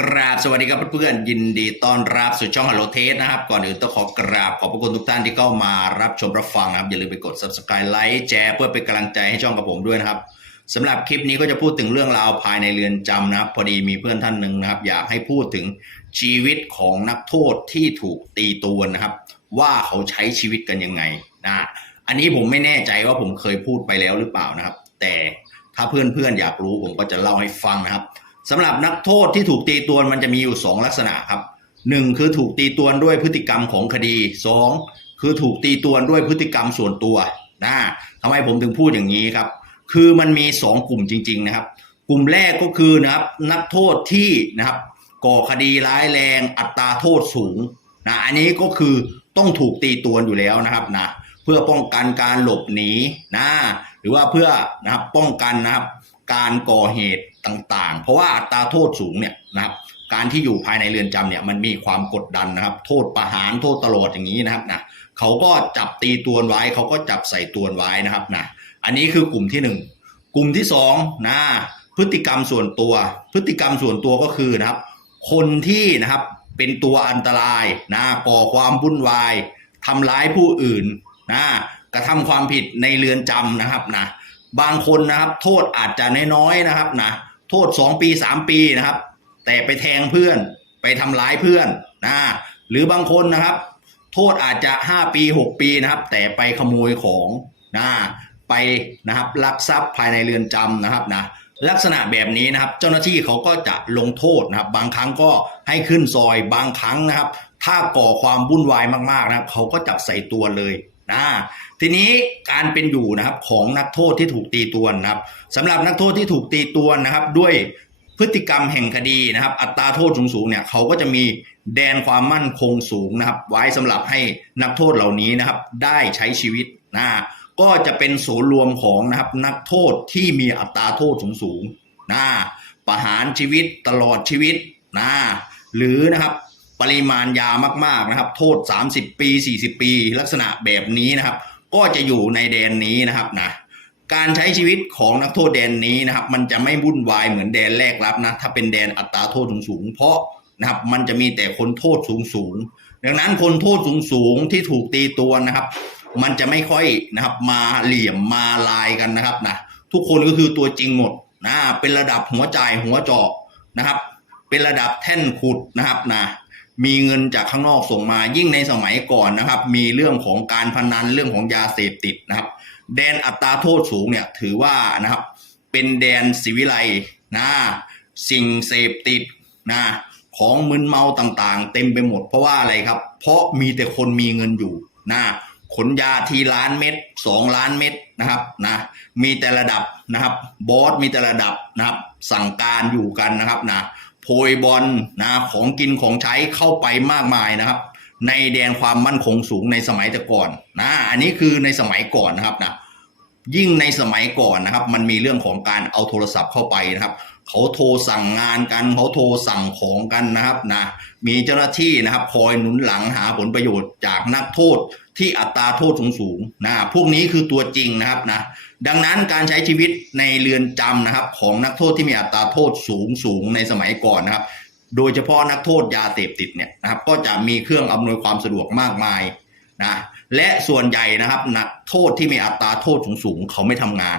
กราบสวัสดีครับเพื่อนๆยินดีต้อนรับสู่ช่องฮัลโหลเทสนะครับ ก่อนอื่นต้องขอกราบขอบพระคุณทุกท่านที่เข้ามารับชมรับฟังนะครับ อย่าลืมไปกด subscribe ไลค์แชร์เพื่อเป็นกำลังใจให้ช่องกับผมด้วยนะครับสำหรับคลิปนี้ก็จะพูดถึงเรื่องราวภายในเรือนจำนะครับ พอดีมีเพื่อนท่านหนึ่งนะครับ อยากให้พูดถึงชีวิตของนักโทษที่ถูกตีตัวนะครับ ว่าเขาใช้ชีวิตกันยังไงนะอันนี้ผมไม่แน่ใจว่าผมเคยพูดไปแล้วหรือเปล่านะครับ แต่ถ้าเพื่อนๆอยากรู้ผมก็จะเล่าให้ฟังนะครับ สำหรับนักโทษที่ถูกตีตวนมันจะมีอยู่ 2 ลักษณะครับหนึ่งคือถูกตีตวนด้วยพฤติกรรมของคดีสองคือถูกตีตวนด้วยพฤติกรรมส่วนตัวนะทำไมผมถึงพูดอย่างนี้ครับ คือมันมี 2 กลุ่มจริง ๆ นะครับ กลุ่มแรกก็คือนะครับนักโทษที่นะครับก่อคดีร้ายแรงอัตราโทษสูงนะอันนี้ก็คือต้องถูกตีตวนอยู่แล้วนะครับนะเพื่อป้องกันการหลบหนีนะหรือว่าเพื่อนะครับป้องกันนะครับ การก่อเหตุต่างๆ เพราะว่าอัตราโทษสูงเนี่ยนะครับการที่อยู่ภายในเรือนจำเนี่ยมันมีความกดดันนะครับ โทษประหารโทษตลอดอย่างนี้นะครับนะเขาก็จับตีตัวนไว้เขาก็จับใส่ตัวนไว้นะครับนะอันนี้คือกลุ่มที่หนึ่งกลุ่มที่สองนะพฤติกรรมส่วนตัว พฤติกรรมส่วนตัวก็คือนะครับ คนที่นะครับเป็นตัวอันตรายนะก่อความวุ่นวายทำร้ายผู้อื่นนะกระทำความผิดในเรือนจำนะครับนะ บางคนนะครับ โทษอาจจะน้อยๆนะครับนะโทษ 2 ปี 3 ปีนะครับ แต่ไปแทงเพื่อนไปทำร้ายเพื่อนนะหรือบางคนนะครับ โทษอาจจะ 5 ปี 6 ปีนะครับ แต่ไปขโมยของนะไปนะครับลักทรัพย์ภายในเรือนจำนะครับนะลักษณะแบบนี้นะครับ เจ้าหน้าที่เขาก็จะลงโทษนะครับ บางครั้งก็ให้ขึ้นซอยบางครั้งนะครับ ถ้าก่อความวุ่นวายมากๆนะครับ เขาก็จับใส่ตัวเลยนะ ทีนี้การเป็นอยู่นะครับของนักโทษที่ถูกตีตวนนะครับสำหรับนักโทษที่ถูกตีตวนนะครับ ด้วยพฤติกรรมแห่งคดีนะครับ อัตราโทษสูงๆเนี่ยเขาก็จะมีแดนความมั่นคงสูงนะครับ ไว้สำหรับให้นักโทษเหล่านี้นะครับ ได้ใช้ชีวิตนะก็จะเป็นศูนย์รวมของนะครับนักโทษที่มีอัตราโทษสูงๆนะประหารชีวิตตลอดชีวิตนะหรือนะครับปริมาณยามากๆนะครับ โทษ 30 ปี 40 ปี ลักษณะแบบนี้นะครับ ก็จะอยู่ในแดนนี้นะครับนะการใช้ชีวิตของนักโทษแดนนี้นะครับ มันจะไม่วุ่นวายเหมือนแดนแรกรับนะถ้าเป็นแดนอัตราโทษสูงๆเพราะนะครับมันจะมีแต่คนโทษสูงๆดังนั้นคนโทษสูงๆที่ถูกตีตัวนะครับ มันจะไม่ค่อยนะครับมาเหลี่ยมมาลายกันนะครับนะทุกคนก็คือตัวจริงหมดนะเป็นระดับหัวใจายหัวจาะนะครับ เป็นระดับแท่นขุดนะครับนะ มีเงินจากข้างนอกส่งมา ยิ่งในสมัยก่อนนะครับ มีเรื่องของการพนันเรื่องของยาเสพติดนะครับ แดนอัตราโทษสูงเนี่ยถือว่านะครับ เป็นแดนสิวิไลนะสิ่งเสพติดนะของมึนเมาต่างๆ เต็มไปหมดเพราะว่าอะไรครับ เพราะมีแต่คนมีเงินอยู่นะขนยาทีล้านเม็ดสองล้านเม็ดนะครับนะมีแต่ระดับนะครับบอสมีแต่ระดับนะครับสั่งการอยู่กันนะครับนะ โพยบอลนะของกินของใช้เข้าไปมากมายนะครับ ในแดนความมั่นคงสูงในสมัยแต่ก่อนนะอันนี้คือในสมัยก่อนนะครับนะยิ่งในสมัยก่อนนะครับ มันมีเรื่องของการเอาโทรศัพท์เข้าไปนะครับเขาโทรสั่งงานกันเขาโทรสั่งของกันนะครับนะมีเจ้าหน้าที่นะครับ คอยหนุนหลังหาผลประโยชน์จากนักโทษที่อัตราโทษสูงๆนะพวกนี้คือตัวจริงนะครับนะ ดังนั้นการใช้ชีวิตในเรือนจำนะครับ ของนักโทษที่มีอัตราโทษสูงสูงในสมัยก่อนนะครับ โดยเฉพาะนักโทษยาเสพติดเนี่ยนะครับ ก็จะมีเครื่องอำนวยความสะดวกมากมายนะและส่วนใหญ่นะครับนักโทษที่มีอัตราโทษสูงสูงเขาไม่ทำงาน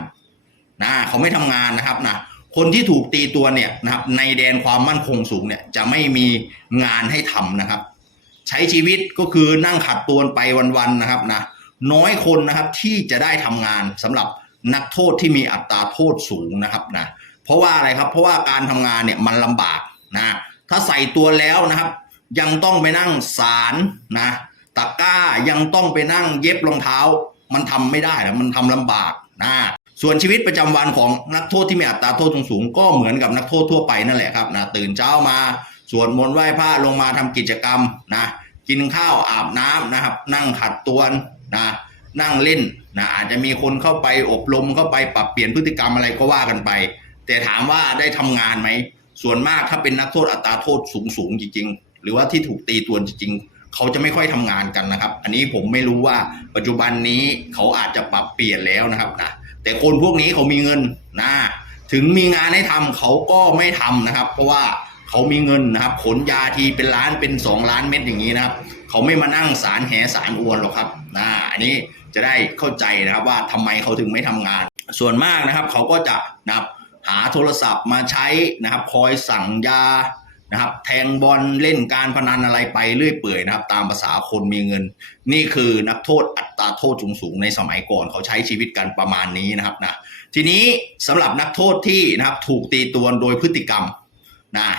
นะเขาไม่ทำงานนะครับนะคนที่ถูกตีตัวเนี่ยนะครับในแดนความมั่นคงสูงเนี่ยจะไม่มีงานให้ทำนะครับ ใช้ชีวิตก็คือนั่งขัดตัวไปวันๆนะครับนะน้อยคนนะครับที่จะได้ทำงานสำหรับ นักโทษที่มีอัตราโทษสูงนะครับนะเพราะว่าอะไรครับ เพราะว่าการทำงานเนี่ยมันลำบากนะถ้าใส่ตัวแล้วนะครับ ยังต้องไปนั่งสารนะตะกร้ายังต้องไปนั่งเย็บรองเท้า มันทำไม่ได้นะมันทำลำบากนะส่วนชีวิตประจำวันของนักโทษที่มีอัตราโทษสูงก็เหมือนกับนักโทษทั่วไปนั่นแหละครับนะตื่นเช้ามาสวดมนต์ไหว้พระลงมาทำกิจกรรมนะกินข้าวอาบน้ำนะครับ นั่งขัดตัวนะ นั่งเล่นนะอาจจะมีคนเข้าไปอบรมเข้าไปปรับเปลี่ยนพฤติกรรมอะไรก็ว่ากันไป แต่ถามว่าได้ทำงานไหม ส่วนมากถ้าเป็นนักโทษอัตราโทษสูงสูงจริง ๆ หรือว่าที่ถูกตีตัวจริงๆ เขาจะไม่ค่อยทำงานกันนะครับ อันนี้ผมไม่รู้ว่าปัจจุบันนี้เขาอาจจะปรับเปลี่ยนแล้วนะครับนะแต่คนพวกนี้เขามีเงินนะถึงมีงานให้ทำเขาก็ไม่ทำนะครับ เพราะว่าเขามีเงินนะครับขนยาทีเป็นล้านเป็นสองล้านเม็ดอย่างนี้นะครับ เขาไม่มานั่งสารแหสารอวนหรอกครับนะอันนี้จะได้เข้าใจนะครับว่าทำไมเขาถึงไม่ทำงาน ส่วนมากนะครับเขาก็จะนะครับหาโทรศัพท์มาใช้นะครับ คอยสั่งยานะครับ แทงบอลเล่นการพนันอะไรไปเรื่อยเปื่อยนะครับ ตามภาษาคนมีเงิน นี่คือนักโทษอัตราโทษสูงๆในสมัยก่อนเขาใช้ชีวิตกันประมาณนี้นะครับนะทีนี้สำหรับนักโทษที่นะครับถูกตีตวนโดยพฤติกรรมนะ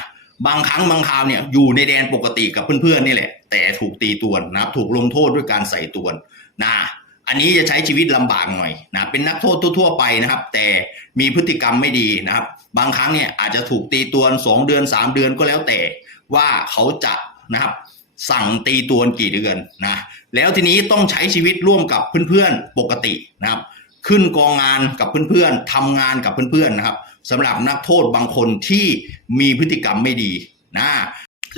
บางครั้งบางคราวเนี่ยอยู่ในแดนปกติกับเพื่อนๆนี่แหละ แต่ถูกตีตวนนะครับถูกลงโทษด้วยการใส่ตวนนะอันนี้จะใช้ชีวิตลำบากหน่อยนะเป็นนักโทษทั่วๆไปนะครับ แต่มีพฤติกรรมไม่ดีนะครับ บางครั้งเนี่ยอาจจะถูกตีตวน 2 เดือน 3 เดือนก็แล้วแต่ว่าเขาจะนะครับสั่งตีตวนกี่เดือนนะแล้วทีนี้ต้องใช้ชีวิตร่วมกับเพื่อนๆปกตินะครับ ขึ้นกองงานกับเพื่อนๆทำงานกับเพื่อนๆนะครับ สำหรับนักโทษบางคนที่มีพฤติกรรมไม่ดีนะ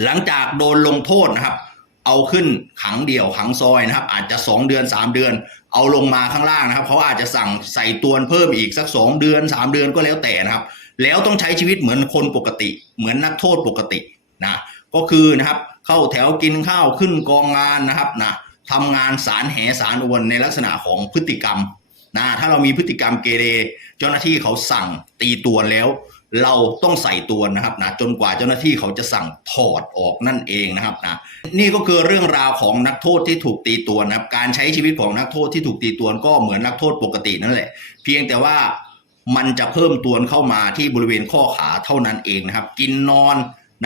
หลังจากโดนลงโทษนะครับ เอาขึ้นขังเดี่ยวขังซอยนะครับ อาจจะ 2 เดือน 3 เดือน เอาลงมาข้างล่างนะครับเขาอาจจะสั่งใส่ตัวเพิ่มอีกสัก 2 เดือน 3 เดือนก็แล้วแต่นะครับ แล้วต้องใช้ชีวิตเหมือนคนปกติ เหมือนนักโทษปกตินะก็คือนะครับเข้าแถวกินข้าวขึ้นกองงานนะครับนะทำงานสารแหสารอวนในลักษณะของพฤติกรรม นะถ้าเรามีพฤติกรรมเกเรเจ้าหน้าที่เขาสั่งตีตัวแล้ว เราต้องใส่ตัวนะครับนะจนกว่าเจ้าหน้าที่เขาจะสั่งถอดออกนั่นเองนะครับนะนี่ก็คือเรื่องราวของนักโทษที่ถูกตีตัวนะครับ การใช้ชีวิตของนักโทษที่ถูกตีตัวก็เหมือนนักโทษปกตินั่นแหละ เพียงแต่ว่ามันจะเพิ่มตัวเข้ามาที่บริเวณข้อขาเท่านั้นเองนะครับ กินนอน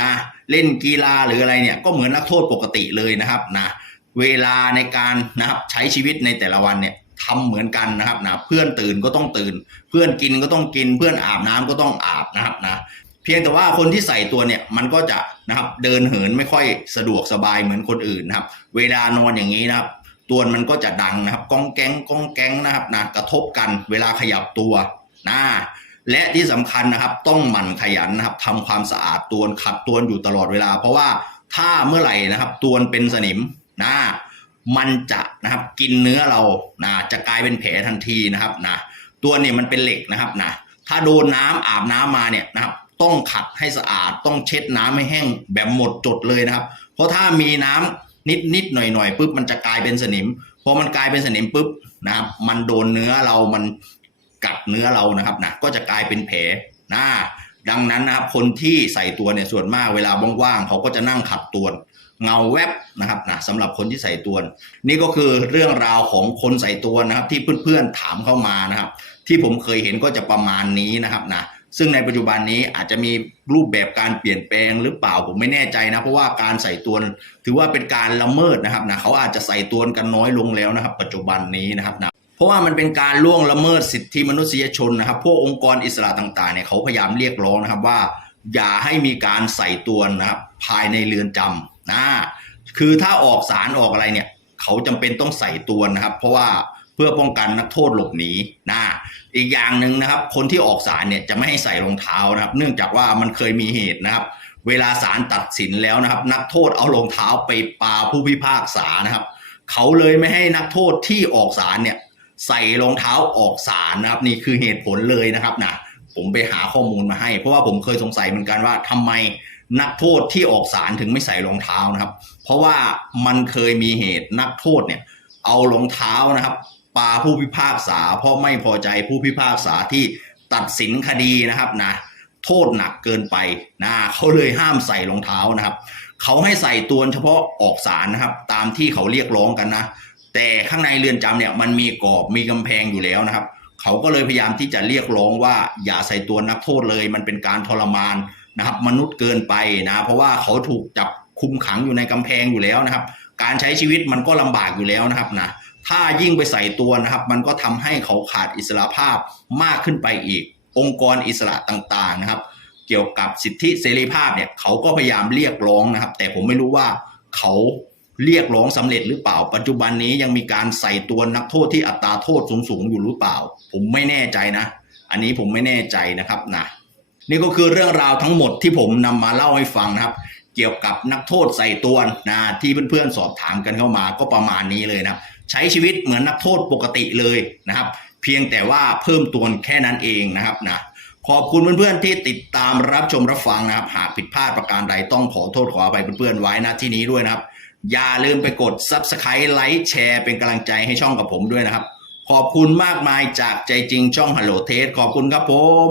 นะเล่นกีฬาหรืออะไรเนี่ยก็เหมือนนักโทษปกติเลยนะครับนะเวลาในการนะครับใช้ชีวิตในแต่ละวันเนี่ย ทำเหมือนกันนะครับนะเพื่อนตื่นก็ต้องตื่น เพื่อนกินก็ต้องกิน เพื่อนอาบน้ำก็ต้องอาบนะครับนะเพียงแต่ว่าคนที่ใส่ตัวเนี่ยมันก็จะนะครับเดินเหินไม่ค่อยสะดวกสบายเหมือนคนอื่นนะครับ เวลานอนอย่างนี้นะครับ ตัวมันก็จะดังนะครับก้องแก๊งก้องแก๊งนะครับนะกระทบกันเวลาขยับตัวนะและที่สำคัญนะครับต้องหมั่นขยันนะครับทำความสะอาดตัวขัดตัวอยู่ตลอดเวลา เพราะว่าถ้าเมื่อไหร่นะครับตัวเป็นสนิมนะ มันจะนะครับกินเนื้อเรานะจะกลายเป็นแผลทันทีนะครับนะตัวเนี่ยมันเป็นเหล็กนะครับนะถ้าโดนน้ำอาบน้ำมาเนี่ยนะครับต้องขัดให้สะอาดต้องเช็ดน้ำให้แห้งแบบหมดจดเลยนะครับ เพราะถ้ามีน้ำนิดนิดหน่อยหน่อยปุ๊บมันจะกลายเป็นสนิมพอมันกลายเป็นสนิมปุ๊บนะครับมันโดนเนื้อเรามันกัดเนื้อเรานะครับนะก็จะกลายเป็นแผลนะดังนั้นนะครับคนที่ใส่ตัวเนี่ยส่วนมากเวลาว่างๆเขาก็จะนั่งขัดตัว เงาแวบนะครับนะสำหรับคนที่ใส่ตัวนี่ก็คือเรื่องราวของคนใส่ตัวนะครับ ที่เพื่อนๆถามเข้ามานะครับ ที่ผมเคยเห็นก็จะประมาณนี้นะครับนะซึ่งในปัจจุบันนี้อาจจะมีรูปแบบการเปลี่ยนแปลงหรือเปล่าผมไม่แน่ใจนะ เพราะว่าการใส่ตัวถือว่าเป็นการละเมิดนะครับนะเขาอาจจะใส่ตัวกันน้อยลงแล้วนะครับ ปัจจุบันนี้นะครับนะเพราะว่ามันเป็นการล่วงละเมิดสิทธิมนุษยชนนะครับ พวกองค์กรอิสระต่างๆเนี่ยเขาพยายามเรียกร้องนะครับว่า อย่าให้มีการใส่ตัวนะครับภายในเรือนจำ นะคือถ้าออกสารออกอะไรเนี่ย เขาจำเป็นต้องใส่ตัวนะครับ เพราะว่าเพื่อป้องกันนักโทษหลบหนีนะอีกอย่างหนึ่งนะครับ คนที่ออกสารเนี่ยจะไม่ให้ใส่รองเท้านะครับ เนื่องจากว่ามันเคยมีเหตุนะครับ เวลาศาลตัดสินแล้วนะครับ นักโทษเอารองเท้าไปปาผู้พิพากษานะครับ เขาเลยไม่ให้นักโทษที่ออกสารเนี่ยใส่รองเท้าออกสารนะครับ นี่คือเหตุผลเลยนะครับนะผมไปหาข้อมูลมาให้ เพราะว่าผมเคยสงสัยเหมือนกันว่าทำไม นักโทษที่ออกสารถึงไม่ใส่รองเท้านะครับ เพราะว่ามันเคยมีเหตุนักโทษเนี่ยเอารองเท้านะครับปาผู้พิพากษา เพราะไม่พอใจผู้พิพากษาที่ตัดสินคดีนะครับนะโทษหนักเกินไปนะเขาเลยห้ามใส่รองเท้านะครับเขาให้ใส่ตัวเฉพาะออกสารนะครับ ตามที่เขาเรียกร้องกันนะแต่ข้างในเรือนจำเนี่ยมันมีกรอบมีกำแพงอยู่แล้วนะครับ เขาก็เลยพยายามที่จะเรียกร้องว่าอย่าใส่ตัวนักโทษเลย มันเป็นการทรมาน นะครับ มนุษย์เกินไปนะเพราะว่าเขาถูกจับคุมขังอยู่ในกำแพงอยู่แล้วนะครับ การใช้ชีวิตมันก็ลำบากอยู่แล้วนะครับนะถ้ายิ่งไปใส่ตัวนะครับ มันก็ทำให้เขาขาดอิสระภาพมากขึ้นไปอีก องค์กรอิสระต่างๆนะครับ เกี่ยวกับสิทธิเสรีภาพเนี่ยเขาก็พยายามเรียกร้องนะครับ แต่ผมไม่รู้ว่าเขาเรียกร้องสำเร็จหรือเปล่า ปัจจุบันนี้ยังมีการใส่ตัวนักโทษที่อัตราโทษสูงๆอยู่หรือเปล่า ผมไม่แน่ใจนะ อันนี้ผมไม่แน่ใจนะครับนะ นี่ก็คือเรื่องราวทั้งหมดที่ผมนำมาเล่าให้ฟังนะครับ เกี่ยวกับนักโทษใส่ตัวนะที่เพื่อนๆสอบถามกันเข้ามาก็ประมาณนี้เลยนะครับ ใช้ชีวิตเหมือนนักโทษปกติเลยนะครับ เพียงแต่ว่าเพิ่มตัวแค่นั้นเองนะครับนะขอบคุณเพื่อนๆที่ติดตามรับชมรับฟังนะครับ หากผิดพลาดประการใดต้องขอโทษขออภัยเพื่อนๆไว้ณที่นี้ด้วยนะครับ อย่าลืมไปกด Subscribe ไลค์แชร์เป็นกำลังใจให้ช่องกับผมด้วยนะครับ ขอบคุณมากมายจากใจจริงช่อง Hello Test ขอบคุณครับผม